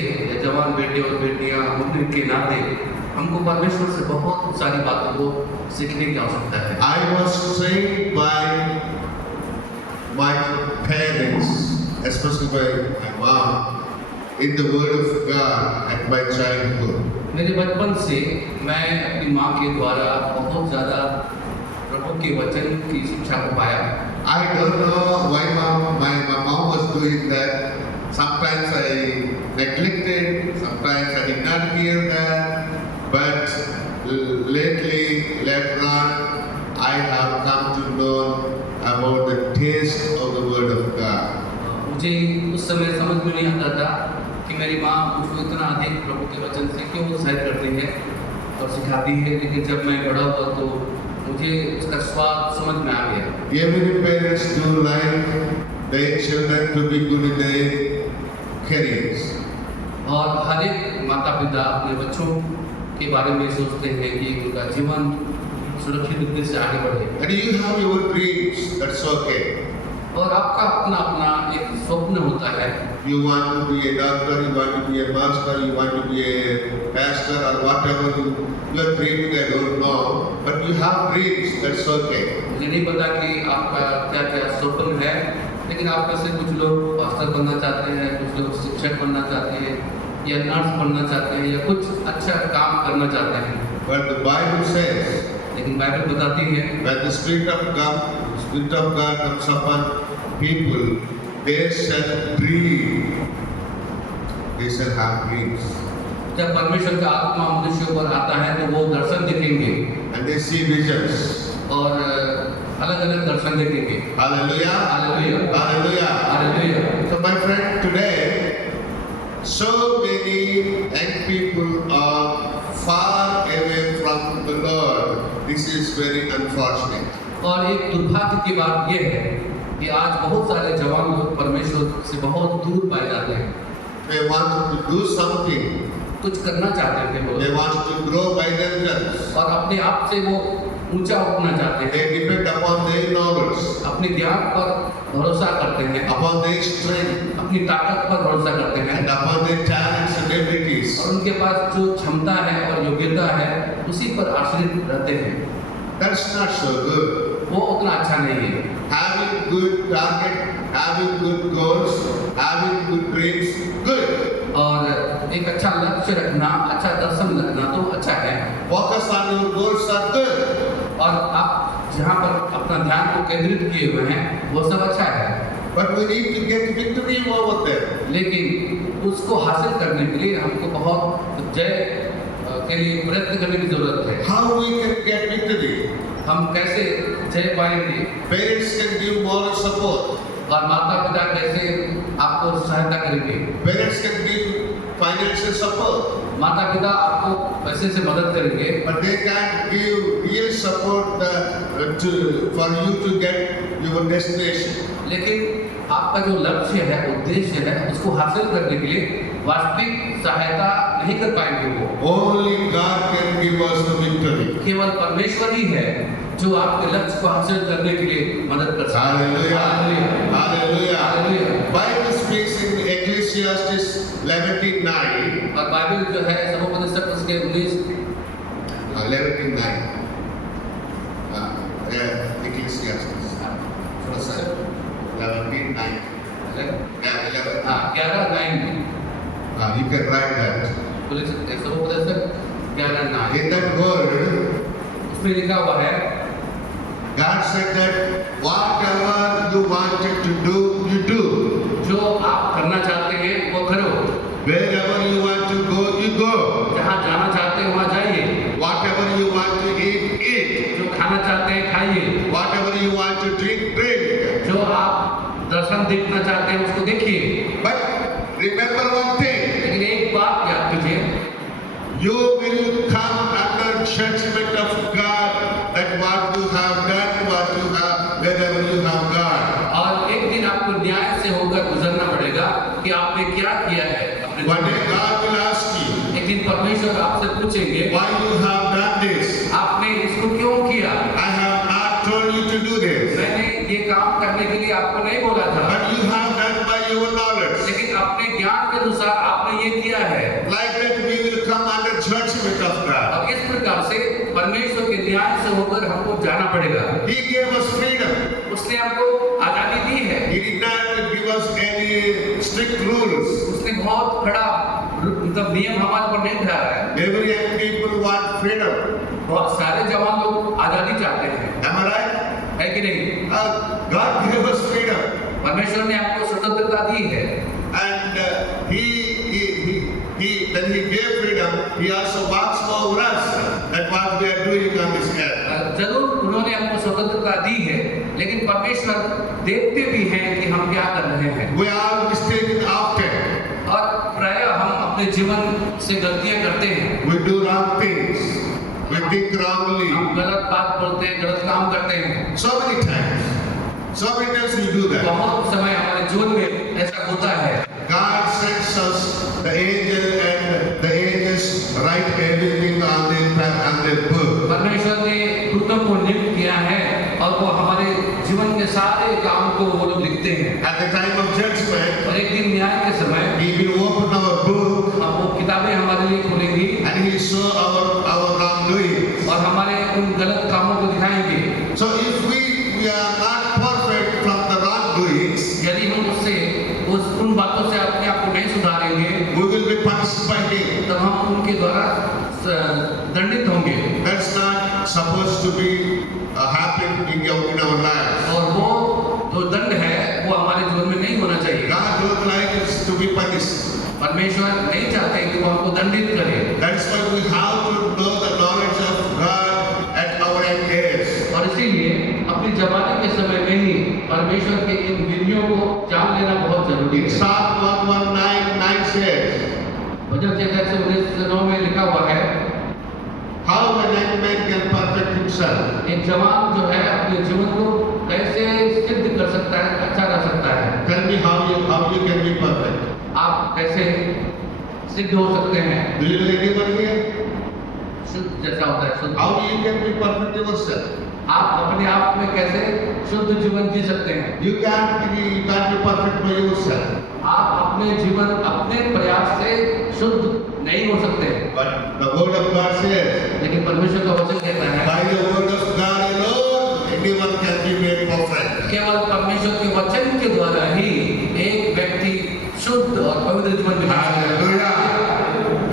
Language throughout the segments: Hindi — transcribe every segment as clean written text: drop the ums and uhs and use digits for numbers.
या जवान बेटे और बेटियां होने के नाते हमको परमेश्वर से बहुत सारी बातों को सीखने की आवश्यकता है। I was trained by my parents, especially by my mom, in the Word of God at my childhood. मेरे बचपन से मैं अपनी माँ के द्वारा बहुत ज़्यादा प्रभु के वचन की शिक्षा को पाया। I don't know why my mom was doing that. Sometimes I neglected, sometimes I did not hear that. But later on, I have come to know about the taste of the Word of God. मुझे उस समय समझ में नहीं आता था कि मेरी माँ मुझको इतना अधिक प्रभु के वचन से क्यों उत्साहित करती है और सिखाती है, लेकिन जब मैं बड़ा हुआ तो मुझे उसका स्वाद समझ में आ गया। Every parents do like their children to be good in their careers. और हर एक माता पिता अपने बच्चों के बारे में सोचते हैं कि उनका जीवन सुरक्षित रूप से आगे बढ़े। And you have your dreams, that's okay. और आपका अपना अपना एक स्वप्न होता है। You want to be a doctor, you want to be a master, you want to be a pastor or whatever you are dreaming, I don't know. But you have dreams, that's okay. मुझे नहीं पता कि आपका क्या क्या स्वप्न है, लेकिन आप में से कुछ लोग पास्टर बनना चाहते हैं, कुछ लोग शिक्षक बनना चाहते हैं या नर्स बनना चाहते हैं या कुछ अच्छा काम करना चाहते हैं। But the Bible says, लेकिन बाइबल बताती है when the Spirit of God comes upon people, they shall dream, they shall have dreams. जब परमेश्वर का आत्मा मनुष्यों पर आता है तो वो दर्शन देखेंगे And they see visions. और अलग-अलग दर्शन देखेंगे। Hallelujah. Hallelujah, Hallelujah. Hallelujah. So my friend, today, so many young people are far away from the Lord. This is very unfortunate. और एक दुर्भाग्य की बात यह है कि आज बहुत सारे जवान लोग परमेश्वर से बहुत दूर पाए जाते हैं। They want to do something. कुछ करना चाहते थे वो They want to grow by themselves. और अपने आप से वो ऊंचा उठना चाहते They हैं, depend upon their knowledge, अपने ज्ञान पर भरोसा करते हैं, upon their strength, अपनी ताकत पर भरोसा करते हैं and upon their talents and abilities. और उनके पास जो क्षमता है और योग्यता है उसी पर आश्रित रहते हैं। That's not so good. वो उतना अच्छा नहीं है। Having good target, having good goals, having good dreams, good. और एक अच्छा लक्ष्य रखना, अच्छा दर्शन रखना तो अच्छा है Focus on your goals are good. और आप जहाँ पर अपना ध्यान को केंद्रित किए हुए हैं वो सब अच्छा है, But we need to get victory over them. लेकिन उसको हासिल करने के लिए हमको बहुत जय के लिए प्रयत्न करने की जरूरत है। How we can get victory? हम कैसे जय पाएंगे Parents can give moral support. और माता पिता कैसे आपको सहायता करेंगे। Parents can give financial support. माता पिता आपको पैसे से मदद करेंगे, But they can't give real support for you to get your destination. लेकिन आपका जो लक्ष्य है, उद्देश्य है, उसको हासिल करने के लिए वास्तविक सहायता नहीं कर पाएंगे वो। Only God can give us the victory. केवल परमेश्वर ही है जो आपके लक्ष्य को हासिल करने के लिए मदद कर सकता है। Hallelujah. Hallelujah, Hallelujah. Hallelujah. Bible speaks in Ecclesiastes 11:9. और बाइबल जो है सभोपदेशक उसके 11:9. Ecclesiastes. 11:9. Yeah, 11. हाँ 11:9 You can write that. सभोपदेशक 11:9 In that word, उसमें लिखा हुआ है God said that whatever you wanted to do, you do. जो आप करना चाहते हैं वो करो, Wherever you want to go, you go. जहाँ जाना चाहते हैं वहाँ जाइए, Whatever you want to eat, eat. जो खाना चाहते हैं खाइए, Whatever you want to drink, drink. जो आप दर्शन देखना चाहते हैं उसको देखिए। But remember one thing, लेकिन एक बात याद कीजिए, you will come under judgment of God that what you have done, what you have, wherever you have gone. और एक दिन आपको न्याय से होकर गुजरना पड़ेगा कि आपने क्या किया है अपने One day जीवन में। God will ask you, एक दिन परमेश्वर आपसे पूछेंगे why you have done this? आपने इसको क्यों किया। I have not told you to do this. मैंने ये काम करने के लिए आपको नहीं बोला था, But you have done by your knowledge. लेकिन अपने ज्ञान के अनुसार आपने ये दिया है। Like that we will come under judgment of God. अब इस प्रकार से परमेश्वर के न्याय से होकर हमको जाना पड़ेगा। He gave us freedom. उसने हमको आजादी दी है। He did not give us any strict rules. उसने बहुत बड़ा मतलब नियम हमारे पर नहीं ठहराया है। Every young people want freedom. बहुत सारे जवान लोग आजादी चाहते हैं, Am I right? है कि नहीं? God gave us freedom. परमेश्वर ने आपको स्वतंत्रता दी है। And when he gave freedom, he also watches over us and what we are doing on this earth. जरूर उन्होंने हमको स्वतंत्रता दी है, लेकिन परमेश्वर देखते भी हैं कि हम क्या कर रहे हैं। We are mistaken often. और प्रायः हम अपने जीवन से गलतियां करते हैं। We do wrong things. We think wrongly. हम गलत बात बोलते हैं, गलत काम करते हैं। So many times. So many times we do that. बहुत समय हमारे जीवन में ऐसा होता है। God sends us the angel and the angels write everything on their book. परमेश्वर ने दूतों को नियुक्त किया है और वो हमारे जीवन के सारे काम को वो लोग लिखते हैं। At the time of judgment, और एक दिन न्याय के समय He will open our book अब वो किताबें हमारे लिए खोलेंगी and He show our wrongdoing. और हमारे उन गलत कामों को दिखाएंगे। So if we are not perfect from the wrongdoings, यदि हम उससे उन बातों से अपने आप को नहीं सुधारेंगे, we will be punished by Him. तब हम उनके द्वारा दंडित होंगे। That's not supposed to be happen in our lives. और वो जो दंड है वो हमारे जीवन में नहीं होना चाहिए। God don't like us to be punished. परमेश्वर नहीं चाहते कि वो हमको दंडित करे। That is why we have to know the knowledge of God at our young age. और इसीलिए अपनी जवानी के समय में ही परमेश्वर के इन विधियों को जान लेना बहुत जरूरी In है। Psalm 119:9 says, भजन संहिता 119:9 में लिखा हुआ है, how a young man can perfect himself. एक जवान जो है अपने जीवन को कैसे सिद्ध कर सकता है, अच्छा कर सकता है। Tell me how you can be perfect. आप कैसे सिद्ध हो सकते हैं? Do you know anybody here? शुद्ध जैसा होता है शुद्ध। How you can be perfect yourself? आप अपने आप में कैसे शुद्ध जीवन जी सकते हैं? You can't be perfect by yourself. आप अपने जीवन अपने प्रयास से शुद्ध नहीं हो सकते। But the word of God says, लेकिन परमेश्वर का वचन कहता है, by the word of God alone, anyone can be made perfect. केवल परमेश्वर के वचन के द्वारा ही एक व्यक्ति शुद्ध और पवित्र जीवन बिता सकता है। Hallelujah!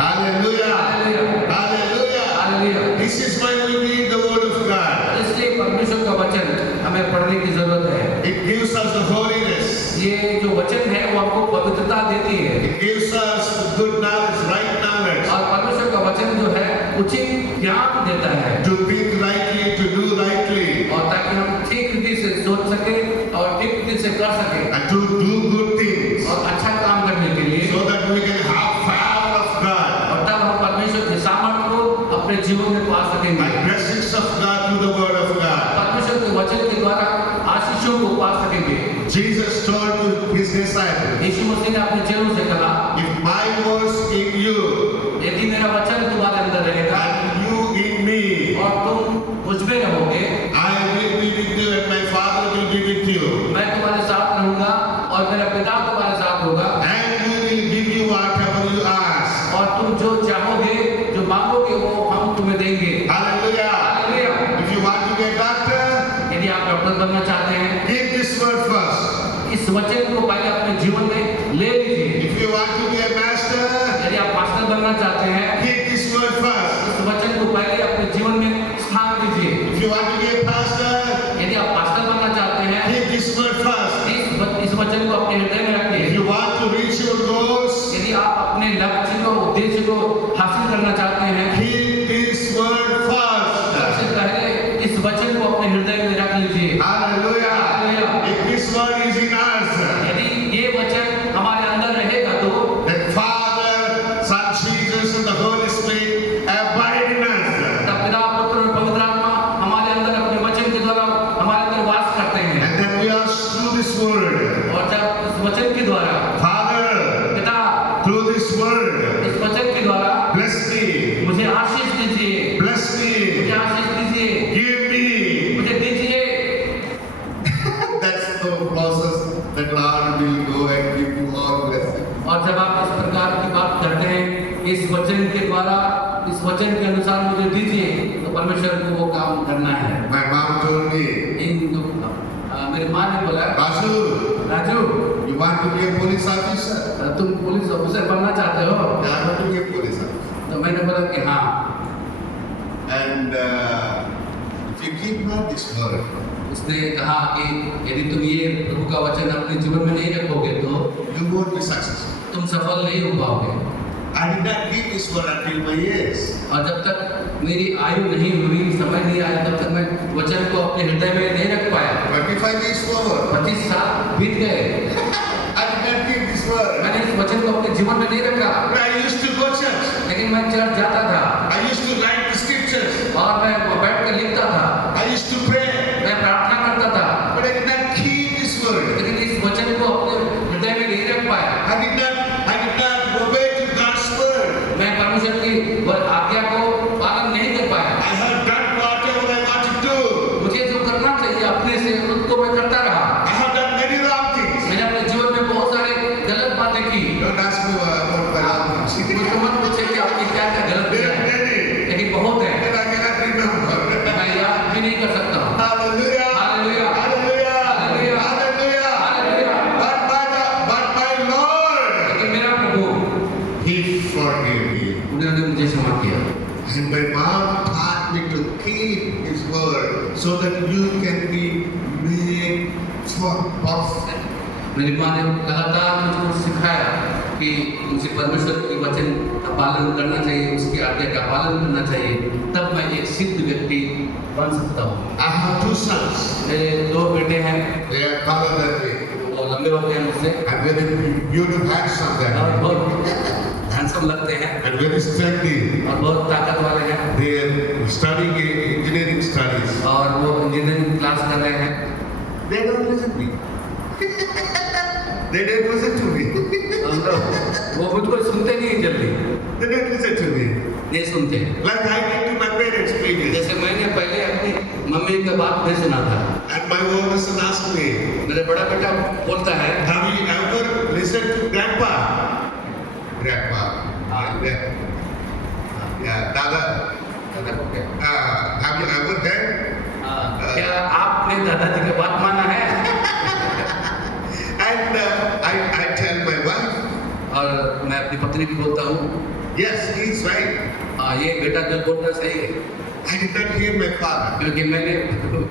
Hallelujah! Hallelujah, Hallelujah! Hallelujah. This is why we need the word of God. इसलिए परमेश्वर का वचन हमें पढ़ने की जरूरत है। It gives us the holiness. ये जो वचन है वो हमको पवित्रता देती है। It gives us good knowledge, right knowledge. और परमेश्वर का वचन जो है उचित ज्ञान देता है, To think rightly, to do rightly, और ताकि हम ठीक रीति से सोच सके और ठीक रीति से कर सके and to do good things, और अच्छा काम करने के लिए, so that we can have power of God और तब हम परमेश्वर के सामर्थ्य को अपने जीवन में पा सकेंगे। and blessings of God through the word of God. परमेश्वर के वचन के द्वारा आशीषों को पा सकेंगे। Jesus told to his disciples, यीशु मसीह ने अपने चेलों से कहा, if my words in you यदि मेरा वचन तुम्हारे अंदर रहेगा and you in me, और तुम मुझ में रहोगे, I will be with you and my Father will be with you. मैं तुम्हारे साथ रहूंगा और मेरा पिता तुम्हारे साथ होगा, And he will give you whatever you ask. और तुम जो चाहोगे, जो मांगोगे वो हम तुम्हें देंगे। Hallelujah. Hallelujah. If you want to be a doctor, यदि आप डॉक्टर बनना चाहते हैं, hear this word first. इस वचन को पहले अपने जीवन में ले लीजिए। If you want to be a master, यदि आप मास्टर बनना चाहते हैं, hear this word first. इस वचन को पहले अपने जीवन में स्थान दीजिए। If you want to be a pastor, यदि आप पास्टर बनना चाहते हैं, hear this word first. इस वचन को अपने हृदय में If रखिए। you want to reach your goals, यदि आप अपने लक्ष्य को, उद्देश्य को हासिल करना चाहते हैं, hear this word first. सबसे पहले इस वचन को अपने हृदय में रख लीजिए। Hallelujah. Hallelujah. If this word is in us, यदि ये वचन हमारे अंदर रहेगा तो then Father, Son, Jesus, and the Holy Spirit abide in us. तब पिता, पुत्र और पवित्र आत्मा हमारे अंदर अपने वचन के द्वारा हमारे अंदर वास करते हैं। And then we are through this word. और जब इस वचन के द्वारा Father, पिता through this word, इस वचन के द्वारा bless me, मुझे आशीष दीजिए, bless me, मुझे आशीष दीजिए, give me. मुझे दीजिए। That's the process that Lord will go and give you all blessings. और जब आप इस प्रकार की बात करते इस वचन के द्वारा, इस वचन के अनुसार मुझे दीजिए, तो परमेश्वर को वो काम करना है। My mom told me, मेरी माँ ने बोला, Raju, you want to be a police officer? तुम पुलिस ऑफिसर बनना चाहते हो? Yeah, I want to be a police officer. तो मैंने बोला कि हाँ। And if you keep not this word, उसने कहा कि यदि तुम ये प्रभु का वचन अपने जीवन में नहीं रखोगे तो you won't be successful. तुम सफल नहीं हो पाओगे। I did not keep this word until my years. और जब तक मेरी आयु नहीं हुई, समय नहीं आया, तब तक मैं वचन को अपने हृदय में नहीं रख पाया। 25 years forward, 25 साल बीत गए, I did not keep this word. मैंने इस वचन को अपने जीवन में नहीं रखा। I used to go church. लेकिन मैं चर्च जाता था I used to write the scriptures. और मैं बैठ कर लिखता था, I used to pray. मैं प्रार्थना करता था, But I did not keep this word. लेकिन इस वचन को अपने हृदय में नहीं रख पाया। I did not obey to God's word. मैं परमेश्वर की आज्ञा को पालन नहीं कर पाया। I have done whatever I want to do. मुझे जो करना चाहिए अपने से, उसको मैं करता रहा। I have done many wrong things. मैंने अपने जीवन में बहुत सारे गलत बातें की। Don't ask me about my wrong things. मुझको मत पूछे कि आपने क्या क्या गलत There किया are है, many. लेकिन बहुत है, And I cannot remember. मैं याद भी नहीं कर सकता हूँ। Hallelujah. Hallelujah. Hallelujah. Hallelujah. Hallelujah. Hallelujah. But my Lord, लेकिन मेरा प्रभु, He forgave me. उन्होंने मुझे क्षमा किया। And my mom taught me to keep His word so that you can be made perfect. मेरी माँ ने लगातार मुझको सिखाया कि मुझे परमेश्वर के वचन का पालन करना चाहिए, उसकी आज्ञा का पालन करना चाहिए, तब मैं एक सिद्ध व्यक्ति बन सकता हूँ। I have two sons. मेरे 2 बेटे हैं, They are taller than me. वो लंबे होते हैं मुझसे And very beautiful, handsome than और me. बहुत हैंडसम लगते हैं And very strengthy. और बहुत ताकत वाले हैं, They are studying engineering studies. और वो इंजीनियरिंग क्लास कर रहे हैं। They don't listen to me. They don't listen to me. वो मुझको सुनते नहीं जल्दी, They don't listen to me. नहीं सुनते। Like I did to my parents previously. जैसे मैंने पहले अपनी मम्मी की बात नहीं सुना था। And my older son asked me, मेरा बड़ा बेटा बोलता है, have you ever listened to grandpa? Grandpa. Yeah, Dada. Have you ever heard? क्या आपने दादाजी की बात माना है? And I tell my wife, और मैं अपनी पत्नी को बोलता हूँ, yes, he's right. ये बेटा जो बोलता सही है, I did not hear my father. क्योंकि मैंने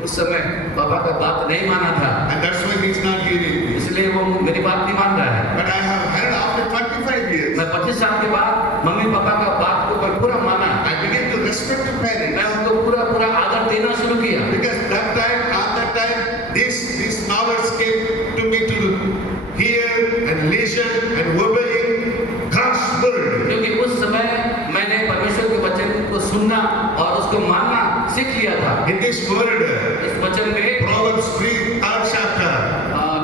उस समय पापा का बात नहीं माना था, And that's why he's not hearing me. इसलिए वो मेरी बात नहीं मान रहा है। But I have heard after 25 years. मैं 25 साल के बाद मम्मी पापा का बात को मैं पूरा माना, I began to respect the मैं parents. उनको पूरा आदर देना शुरू किया, Because at that time, this knowledge came to me to hear and listen and obey God's word. क्योंकि उस समय मैंने परमेश्वर के वचन को सुनना और उसको मानना सीख लिया था। In this word, इस वचन में Proverbs 3, 3rd chapter,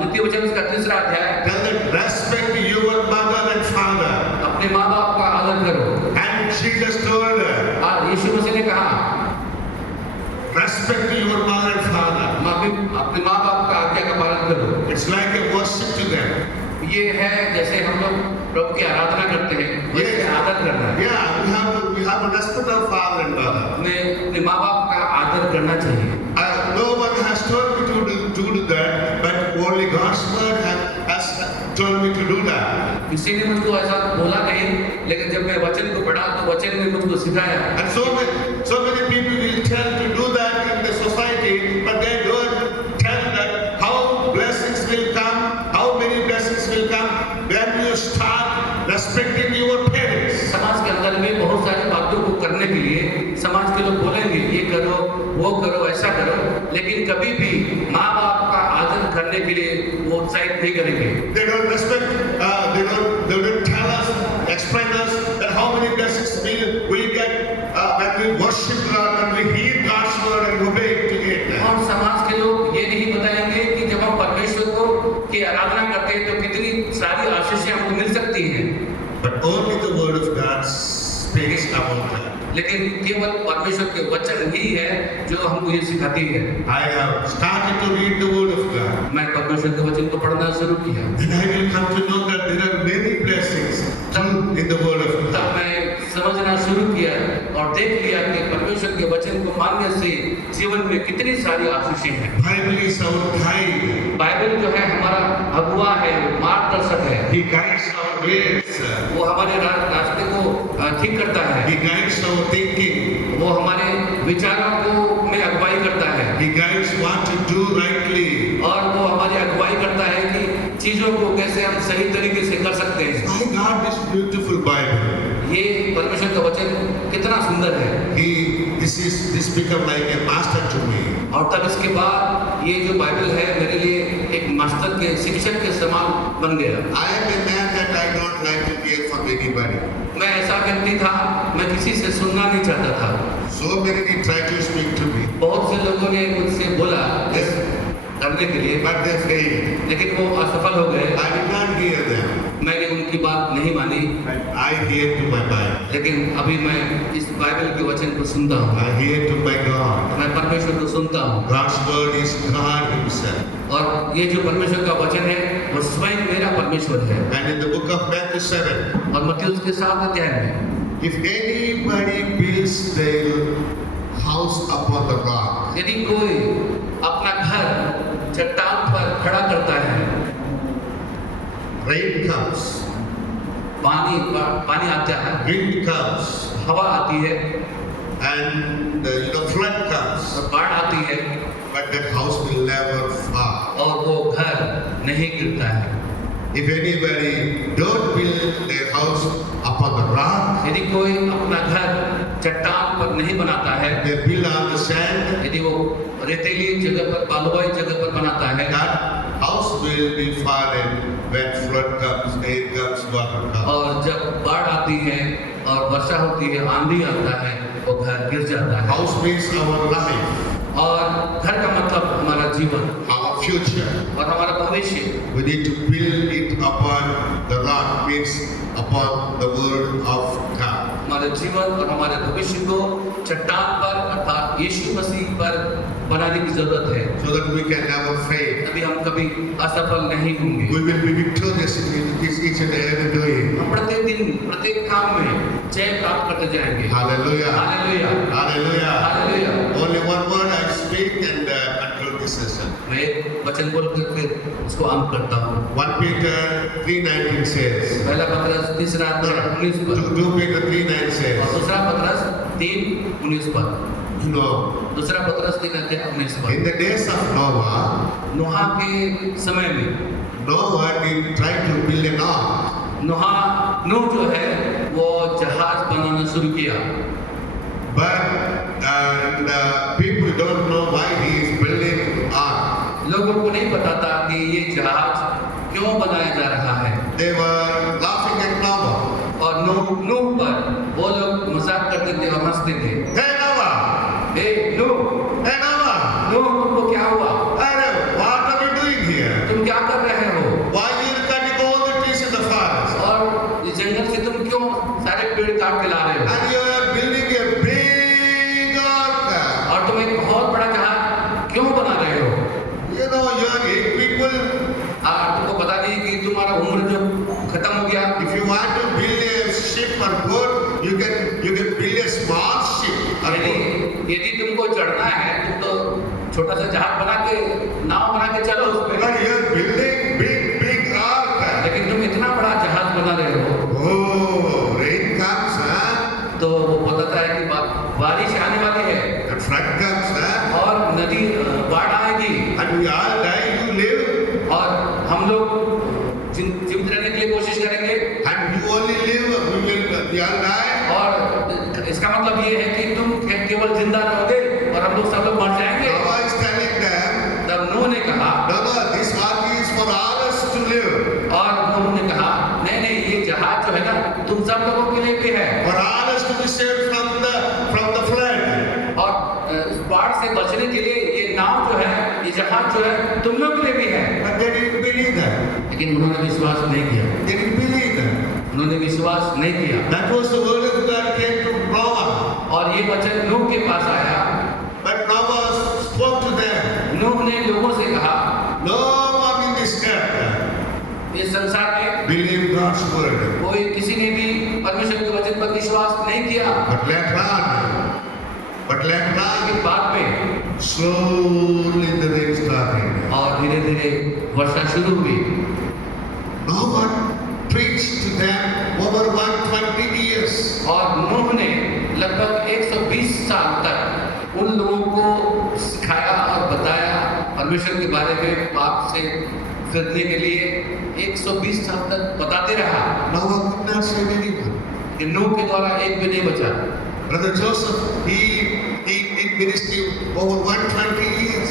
द्वितीय वचन उसका 3रा अध्याय, tell that respect your mother and father. अपने माँ बाप का आदर करो। And Jesus told her, यीशु मसीह ने कहा, respect your mother and father. अपने माँ बाप का आज्ञा का पालन करो। It's like a worship to them. ये है जैसे हम लोग प्रभु की आराधना करते हैं, वैसे आदर करना है। Yeah, we have to respect our father and mother. अपने माँ बाप का आदर करना चाहिए। No one has told me to do that, but only God's word has told me to do that. किसी ने मुझको ऐसा बोला नहीं, लेकिन जब मैं वचन को पढ़ा तो वचन ने मुझको सिखाया। And so many people will tell to do that in the society, but they don't tell that how blessings will come, how many blessings will come when you start respecting your parents. समाज के अंदर में बहुत सारी बातों को करने के लिए समाज के लोग बोलेंगे, ये करो, वो करो, ऐसा करो, लेकिन कभी भी माँ बाप का आदर करने के लिए वो उत्साहित नहीं करेंगे। They don't respect, they don't tell us, explain us that how many blessings we get when we worship God, when we hear God's word and obey it to it. और समाज के लोग ये नहीं बताएंगे कि जब हम परमेश्वर को की आराधना करते हैं तो कितनी सारी आशीषें हमको मिल सकती हैं। But only the word of God speaks about that. लेकिन केवल परमेश्वर के वचन ही है जो हमको ये सिखाती है। I have started to read the word of God. मैं परमेश्वर के वचन को पढ़ना शुरू किया। Then I will come to know that there are many blessings in the word of God. तब मैं समझना शुरू किया और देख लिया कि परमेश्वर के वचन को मानने से जीवन में कितनी सारी आशीषें हैं। Bible is our guide. Bible जो है हमारा अगुवा है, मार्गदर्शक है। He guides our ways. वो हमारे रास्ते को ठीक करता है। He guides our thinking. वो हमारे विचारों को में अगुवाई करता है। He guides what to do rightly. और वो हमारी अगुवाई करता है कि चीजों को कैसे हम सही तरीके से कर सकते हैं। My God, this beautiful Bible. ये परमेश्वर का वचन कितना सुंदर है। This become like a master to me. और तब इसके बाद ये जो बाइबल है मेरे लिए एक मास्टर के शिक्षक के समान बन गया। I am a man that I don't like to hear from anybody. मैं ऐसा व्यक्ति था, मैं किसी से सुनना नहीं चाहता था। So many try to speak to me. बहुत से लोगों ने मुझसे बोला करने के लिए, But they failed. लेकिन वो असफल हो गए। I did not hear them. मैंने उनकी बात नहीं मानी। I hear to my Bible. लेकिन अभी मैं इस बाइबल के वचन को सुनता हूँ। I hear to my God. मैं परमेश्वर को सुनता हूँ। God's word is God Himself. और ये जो परमेश्वर का वचन है वो स्वयं मेरा परमेश्वर है। And in the book of Matthew 7, और मत्ती उसके 7 अध्याय में if anybody builds their house upon the rock, यदि कोई अपना घर चट्टान पर खड़ा करता है, rain comes, पानी आता है, wind comes, हवा आती है and flood comes, और बाढ़ आती है, but that house will never fall. और वो घर नहीं गिरता है। If anybody don't build their house upon the rock, यदि कोई अपना घर चट्टान पर नहीं बनाता है, they build on the sand, यदि वो रेतीली जगह पर, बालुवाई जगह पर बनाता है, that house will be fallen when flood comes, rain comes, water comes. और जब बाढ़ आती है और वर्षा होती है, आंधी आता है, वो घर गिर जाता है। House means our life, और घर का मतलब हमारा जीवन our future. और हमारा भविष्य। We need to build it upon the rock, means upon the word of God. हमारे जीवन और हमारे भविष्य को चट्टान पर अर्थात यीशु मसीह पर बनाने की जरूरत है, So that we can never fail. तभी हम कभी असफल नहीं होंगे। We will be victorious in each and every doing. हम प्रत्येक दिन प्रत्येक काम में जय प्राप्त करते जाएंगे। Hallelujah. Hallelujah, Hallelujah. Hallelujah. Only one word I speak and conclude this session. मैं एक वचन बोल कर फिर उसको आम करता हूँ। 1 Peter 3:19 says. पहला पत्रस 3:19 पर 2 Peter 3:9 और says. दूसरा पत्रस 3:19 पर। दूसरा पत्रस 3:19 पर। In the days of Noah, नोहा के समय में Noah did try to build an ark. नूह जो है वो जहाज बनाना शुरू किया, But people don't know why he is building ark. लोगों को नहीं पता था कि ये जहाज क्यों बनाया जा रहा है। They were laughing at Noah. और नूह पर वो लोग मजाक करते थे और हंसते थे। Hey Noah! नूह Hey Noah! तुमको क्या हुआ? Hey, what are you doing here? तुम क्या कर रहे हो? Why you are cutting all the trees in the forest? और इस जंगल से तुम क्यों सारे पेड़ काट के ला रहे हो? And you are building a big ark. और तुम एक बहुत बड़ा जहाज क्यों बना रहे हो? You know, you are young people. तुमको पता नहीं कि तुम्हारा उम्र जो खत्म हो गया। If you want to build a ship or boat, you can build a small ship or boat. यदि तुमको चढ़ना है तुम तो छोटा सा जहाज बना के नाव बना के चलो उसमें। But you are building big ark. लेकिन तुम इतना बड़ा जहाज बना रहे हो। Oh, rain comes, huh? तो वो बताता है कि बारिश आने वाली है And flood comes, huh? और नदी बाढ़ आएगी And we all die, you live. और हम लोग जीवित रहने के लिए कोशिश करेंगे And you only live, we all die. और इसका मतलब ये है कि तुम केवल जिंदा रहोगे और हम लोग सब लोग मर जाएंगे। Noah is telling them, तब नूह ने कहा, Noah, this ark is for all us to live. और नूह ने कहा नहीं नहीं ये जहाज जो है ना तुम सब लोगों के लिए भी है For all us to be saved from the flood. और इस बाढ़ से बचने के लिए ये नाव जो है ये जहाज जो है तुम लोग के लिए भी है। But they didn't believe that. लेकिन उन्होंने विश्वास नहीं किया, They didn't believe that. उन्होंने विश्वास नहीं किया। That was the word of God came to Noah. और ये वचन नूह के पास आया। But Noah spoke to them. नूह ने लोगों से कहा No one in this earth इस संसार में believe God's word. कोई किसी ने भी परमेश्वर के वचन पर विश्वास नहीं किया, But later on, लेकिन बाद में slowly the rain started. और धीरे धीरे वर्षा शुरू हुई। No one preached to them over 120 years. और नूह ने लगभग 120 साल तक उन लोगों को सिखाया और बताया परमेश्वर के बारे में, पाप से फिरने के लिए 120 साल तक बताते रहा। Noah could not save anyone. कि नूह के द्वारा एक भी नहीं बचा। Brother Joseph, he did ministry over 120 years.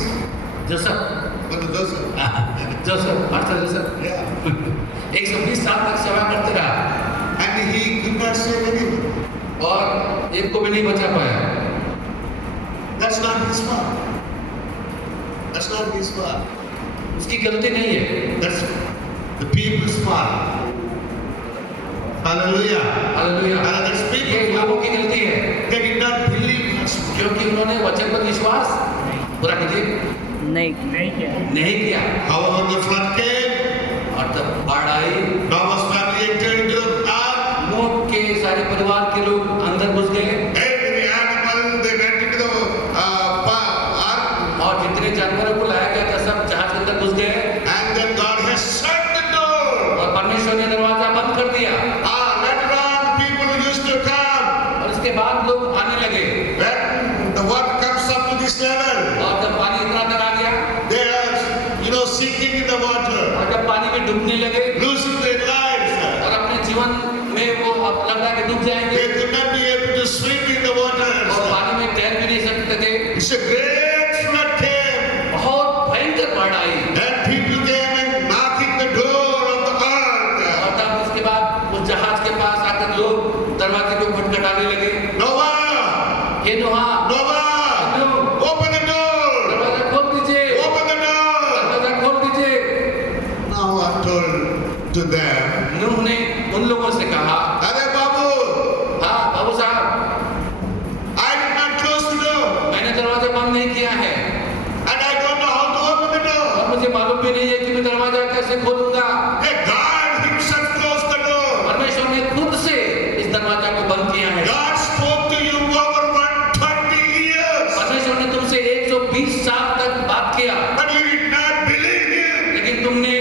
Joseph, Brother Joseph. Master Joseph Yeah. 120 साल तक सेवा करते रहा And he could not save anyone. और एक को भी नहीं बचा पाया। That's not his fault. That's not his fault. उसकी गलती नहीं है। That's the people's fault. Hallelujah. Hallelujah. And that's ये people's लोगों fault. की गलती है They did not believe God's word. क्योंकि उन्होंने वचन पर विश्वास पूरा कीजिए नहीं किया। However, the flood came. और तब बाढ़ आई, Noah's family entered into the ark. नूह के सारे परिवार के लोग अंदर घुस गए Every animal they went into the ark. और जितने जानवरों को लाया गया था सब जहाज के अंदर घुस गए And then God has shut the door. और परमेश्वर ने दरवाजा बंद कर दिया। Later on, people used to come. और इसके बाद लोग आने लगे When the water comes up to this level, और जब पानी इतना तक आ गया they are, sinking in the water, और जब पानी में डूबने लगे losing their lives. और अपने जीवन में वो अब लग रहा है कि डूब जाएंगे They could not be able to swim in the water. और पानी में तैर भी नहीं सकते थे। It's a great flood came. बहुत भयंकर बाढ़ आई And people came and knocking the door of the ark. और तब उसके बाद उस जहाज के पास आकर लोग दरवाजे को खटखटाने लगे। Noah! ये नूहा, Noah! Open the door! दरवाजा खोल दीजिए, Open the door! दरवाजा खोल दीजिए। Noah told to them, नूह ने उन लोगों से कहा, Are Babu, हाँ बाबू साहब, I did not close the door. मैंने दरवाजा बंद नहीं किया है And I don't know how to open the door. और मुझे मालूम भी नहीं है कि मैं दरवाजा कैसे खोलूंगा। Hey, God himself closed the door. परमेश्वर ने खुद से इस दरवाजा को बंद किया है। God spoke to you over 120 years. परमेश्वर ने तुमसे 120 साल तक बात किया But you did not believe him. लेकिन तुमने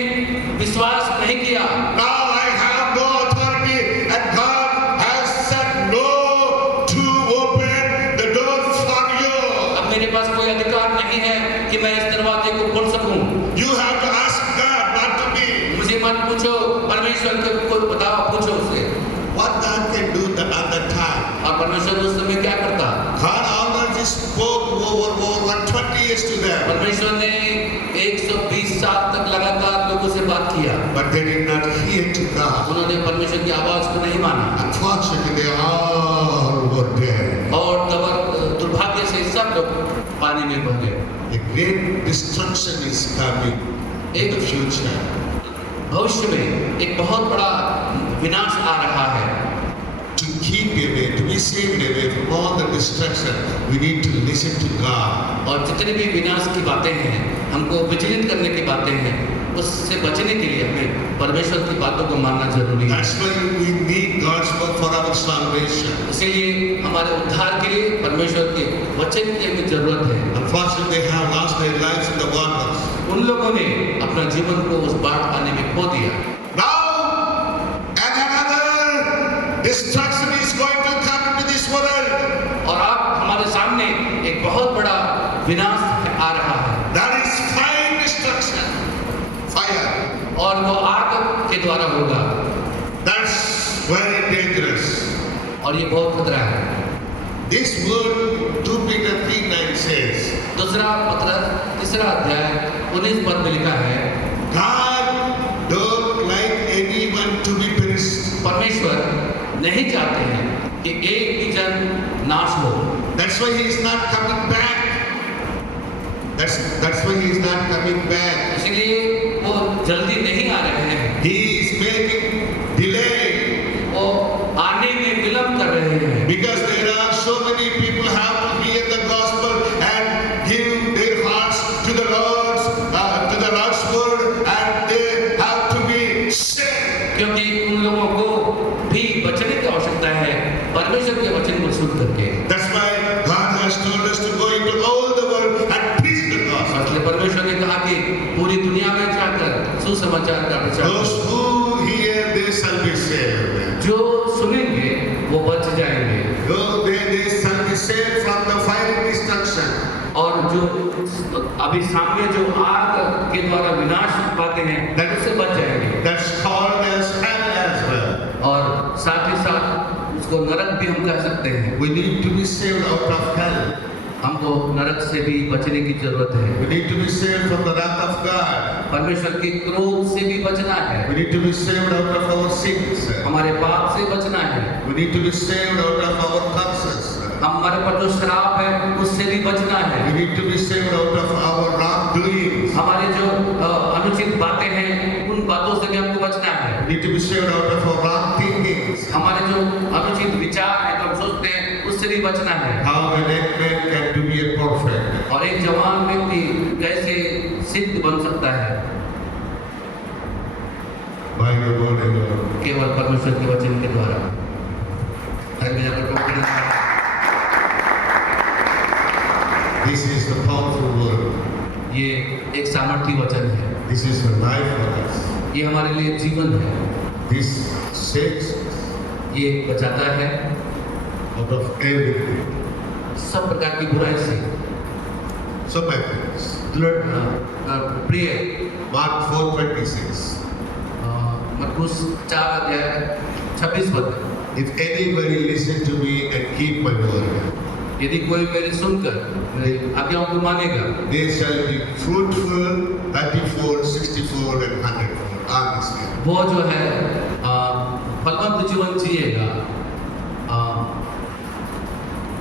विश्वास नहीं किया। Now I have no authority and God has said no to open the door for you. अब मेरे पास कोई अधिकार नहीं है कि मैं इस दरवाजे को खोल सकूं। You have to ask God, not to me. मुझे मत पूछो, परमेश्वर को बताओ, पूछो उसे। What God can do at that time. और परमेश्वर उस समय क्या करता? God already spoke over 120 years to them. परमेश्वर ने 120 साल तक लगातार लोगों से बात किया, But they did not hear to God. उन्होंने परमेश्वर की आवाज को नहीं माना Unfortunately, they all were dead. और तब दुर्भाग्य से सब लोग पानी में बह गए। A great destruction is coming in the future. भविष्य में एक बहुत बड़ा विनाश आ रहा है। To keep away, to be saved away from all the destruction, we need to listen to God. और जितने भी विनाश की बातें हैं, हमको विचलित करने की बातें हैं, उससे बचने के लिए हमें परमेश्वर की बातों को मानना जरूरी है। That's why we need God's word for our salvation. इसीलिए हमारे उद्धार के लिए परमेश्वर के वचन की हमें जरूरत है। Unfortunately, they have lost their lives in the waters. उन लोगों ने अपना जीवन को उस बाढ़ पानी में खो दिया। Now, and another destruction is going to come into this world. और अब हमारे सामने एक बहुत बड़ा विनाश आ रहा है। That is fire destruction. Fire. और वो आग के द्वारा होगा। That's very dangerous. और ये बहुत खतरा है। This word 2 Peter 3:9 says, दूसरा पत्र 3 अध्याय 19 पद में लिखा है, God don't like anyone to be perished. परमेश्वर नहीं चाहते हैं कि एक भी जन नाश हो। That's why he is not coming back. That's why he is not coming back. इसलिए वो जल्दी नहीं आ रहे हैं, He is making delay वो आने में विलंब कर रहे हैं। because there are so many people have to hear the gospel and give their hearts to the Lord's word, and they have to be saved. क्योंकि उन लोगों को भी बचने की आवश्यकता सुन करके। That's why God has told us to go into all the world and preach the gospel. इसलिए परमेश्वर ने कहा कि पूरी दुनिया में जाकर सुसमाचार का प्रचार Those करो। who hear, they shall be saved. जो सुनेंगे वो बच जाएंगे They shall be saved from the fiery destruction. और जो अभी सामने जो आग के द्वारा विनाश पाते हैं उससे बच जाएंगे। That's called as hell as well. और साथ ही साथ उसको नरक भी हम कह सकते हैं। We need to be saved out of hell. हमको नरक से भी बचने की जरूरत है। We need to be saved from the wrath of God. परमेश्वर के क्रोध से भी बचना है। We need to be saved out of our sins. हमारे पाप से बचना है। We need to be saved out of our curses. हमारे पर जो श्राप है उससे भी बचना है। We need to be saved out of our wrongdoings. हमारे जो अनुचित बातें हैं उन बातों से भी हमको बचना है। We need to be saved out of our wrong thinkings. हमारे जो अनुचित विचार है जो हम सोचते हैं उससे भी बचना है। How an young man can to be a prophet. और एक जवान व्यक्ति कैसे सिद्ध बन सकता है? By the word alone. केवल परमेश्वर के वचन के द्वारा। This is the powerful word. ये एक सामर्थी वचन है। This is the life for us. ये हमारे लिए जीवन है। This saves ये बचाता है out of everything. सब प्रकार की बुराई से। So my friends, प्रिय Mark 4:26. मरकुस 4:26 पद। If anybody listen to me and keep my word, यदि कोई मेरी सुनकर मेरी आज्ञाओं को मानेगा, they shall be fruitful 30-fold, 60-fold and 100-fold on this earth. वो जो है फलवंत जीवन जिएगा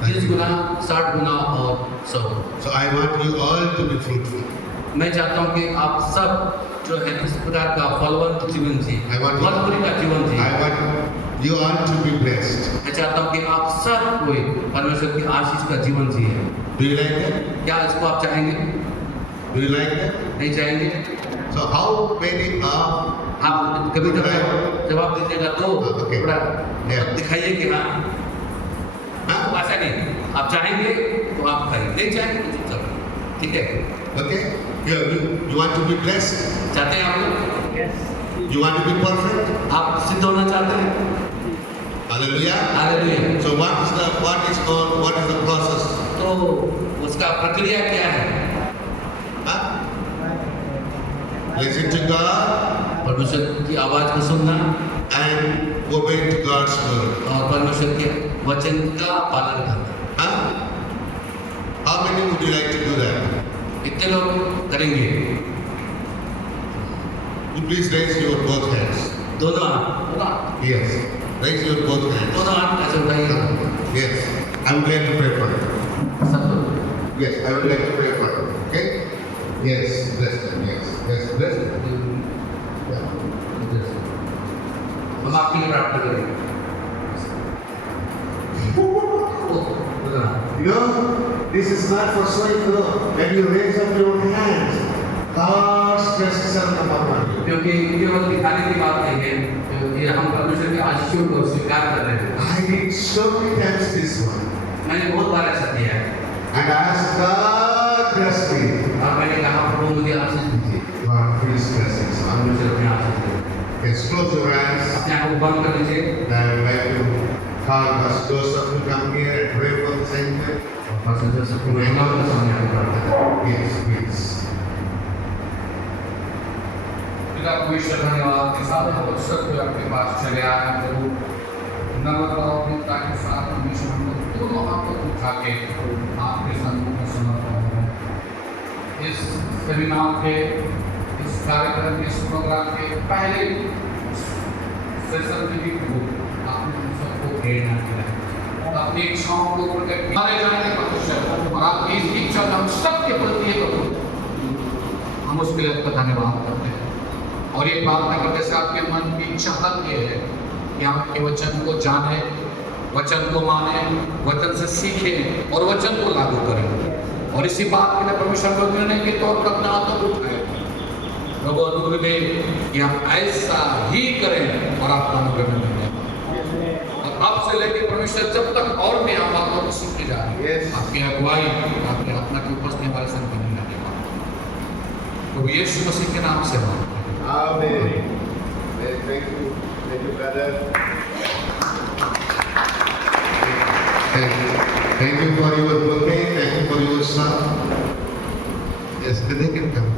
30 गुना 60 गुना और 100। So I want you all to be fruitful. मैं चाहता हूँ कि आप सब जो है इस प्रकार का फलवंत जीवन जिए, I want फलपुरी का जीवन जिए। I want you all to be blessed. मैं चाहता हूँ कि आप सब कोई परमेश्वर की आशीष का जीवन जिए। Do you like that? क्या इसको आप चाहेंगे? Do you like that? नहीं चाहेंगे? So how many are आप कभी जवाब दीजिएगा तो Okay. थोड़ा Yeah. दिखाइए कि हाँ ऐसा नहीं, आप चाहेंगे तो आप खाइए, नहीं चाहेंगे तो चुपचाप, ठीक है? Okay? You want to be blessed? चाहते हैं आप लोग? You want to be perfect? आप सिद्ध होना चाहते हैं? Hallelujah. Hallelujah. So what is the process? तो उसका प्रक्रिया क्या है? Huh? Listen to God परमेश्वर की आवाज को सुनना and obey to God's word. और परमेश्वर के वचन का पालन करना। Huh? How many would you like to do that? कितने लोग करेंगे? You please raise your both hands. दोनों हाथ, Yes. Raise your both hands. दोनों हाथ ऐसे उठाइए। Yes. I would like to pray for you. सब लोग। Yes, I would like to pray for you. Okay? Yes, bless them. Yes, yes, bless them. हम आपके लिए प्रार्थना करेंगे। You know, this is not for showing off. When you raise up your hands, God's blessings are upon you. क्योंकि केवल दिखाने की बात नहीं है, क्योंकि हम परमेश्वर के आशीषों को स्वीकार कर रहे हैं। I did so many times this one. मैंने बहुत बार ऐसा किया है And I asked God bless me. और मैंने कहा प्रभु मुझे आशीष दीजिए। God please blessings. परमेश्वर अपने आशीष दीजिए। Yes, close your eyes. अपने आँखों को बंद कर लीजिए। And I would like to call Pastor Joseph to come here and pray for the saints. परमेश्वर सबको महिमा के सामने आकर प्रार्थना करें। Yes, please. पिता परमेश्वर धन्यवाद के साथ हम सब कोई आपके पास चले आए हैं प्रभु। नम्रता और दीनता के साथ परमेश्वर हम लोग दोनों हाथों को उठा के आपके सम्मुख में समर्पण करें। इस सेमिनार के, इस कार्यक्रम के, इस प्रोग्राम के पहले सेशन में भी प्रभु आपने हम सबको प्रेरणा दिया, अपनी इच्छाओं को प्रकट मारे जाने का परमेश्वर और आपकी इस इच्छा हम सबके प्रति प्रभु हम उसके लिए आपका धन्यवाद करते हैं और ये प्रार्थना करते हैं आपके मन की चाहत ये है कि हम आपके वचन को जाने, वचन को माने, वचन से सीखें और वचन को लागू करें और इसी बात के लिए परमेश्वर को निर्णय के तौर पर अपना हाथ उठाए प्रभु अनुग्रह में कि हम ऐसा ही करें और आपका अनुग्रह मिलेगा। आपसे लेके परमेश्वर जब तक और भी आप बातों को सुनते जा रहे हैं, Yes. आपकी अगुवाई आपकी आत्मा के उपस्थिति हमारे संग बनी रहेगा। तो यीशु मसीह के नाम से मांगते हैं। Amen. Thank you, brother. Thank you for your bouquet. Thank you for your son. Yes, they can come.